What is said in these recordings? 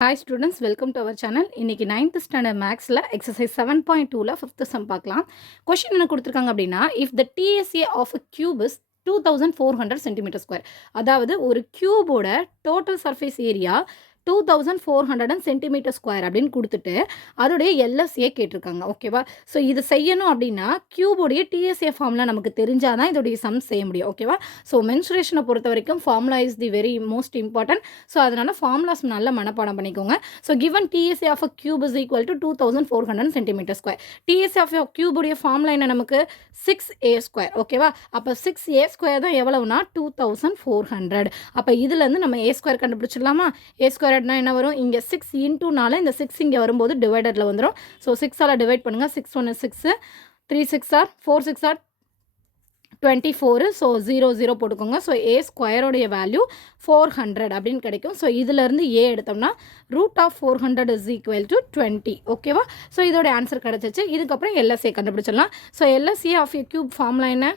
Hi students, welcome to our channel. இன்னைக்கு 9th standard mathsல exercise 7.2ல 5th sum பார்க்கலாம். question என்ன கொடுத்திருக்காங்க அப்படின்னா, if the TSA of a cube is 2400 centimeter square. அதாவது ஒரு கியூபோட total surface area 2400 centimetre square அப்படின்னு கொடுத்துட்டு அதோடைய எல்எஸ்ஏ கேட்டிருக்காங்க. ஓகேவா? ஸோ இது செய்யணும் அப்படின்னா கியூபோடைய டிஎஸ்ஏ ஃபார்முலா நமக்கு தெரிஞ்சாதான் இதோடைய சம் செய்ய முடியும். ஓகேவா? ஸோ மென்சுரேஷனை பொறுத்த வரைக்கும் formula is the very most important. So அதனால ஃபார்முலாஸ் நல்லா மனப்பாடம் பண்ணிக்கோங்க. So given TSA of a cube is equal to 2400 centimetre square. TSA of கியூபுடைய ஃபார்முலா என்ன நமக்கு 6a ஸ்கொயர். ஓகேவா? அப்போ 6a ஸ்கொயர் தான் எவ்வளவுனா 2400. அப்போ இதுலேருந்து நம்ம a ஸ்கொயர் கண்டுபிடிச்சிடலாமா? a ஸ்கொயர் என்ன வரும்? இங்கே 6 இன்டூனால இந்த 6 இங்கே வரும்போது டிவைடரில் வந்துடும். ஸோ 6ஆல் டிவைட் பண்ணுங்கள். 6 1 6, 3 6 ஆர் 4 6 ஆர் 24. ஸோ 0 0 போட்டுக்கோங்க. ஸோ ஏ ஸ்கொயரோடைய வேல்யூ 400 அப்படின்னு கிடைக்கும். ஸோ இதிலேருந்து ஏ எடுத்தோம்னா √400 இஸ் ஈக்குவல் டு 20. ஓகேவா? ஸோ இதோட ஆன்சர் கிடச்சிச்சு. இதுக்கப்புறம் எல்எஸ்ஏ கண்டுபிடிச்சிடலாம். So LSA of a cube formula என்ன?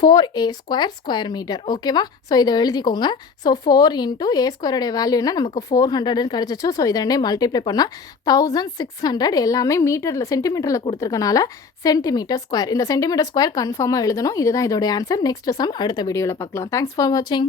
4a square square metre. ஓகேவா? ஸோ இதை எழுதிக்கோங்க. ஸோ 4 இன்ட்டு ஏ ஸ்கொயருடைய வேல்யூ என்ன நமக்கு 400ன்னு கிடச்சிச்சு. ஸோ இதை ரெண்டே மல்டிப்ளை பண்ணால் 1600. எல்லாமே மீட்டரில் சென்டிமீட்டரில் கொடுத்துருக்கனால சென்டிமீட்டர் ஸ்கொயர். இந்த சென்டிமீட்டர் ஸ்கொயர் கன்ஃபார்மாக எழுதணும். இதுதான் இதோட ஆன்சர். நெக்ஸ்ட் சம் அடுத்த வீடியோவில் பார்க்கலாம். தேங்க்ஸ் ஃபார் வாட்சிங்.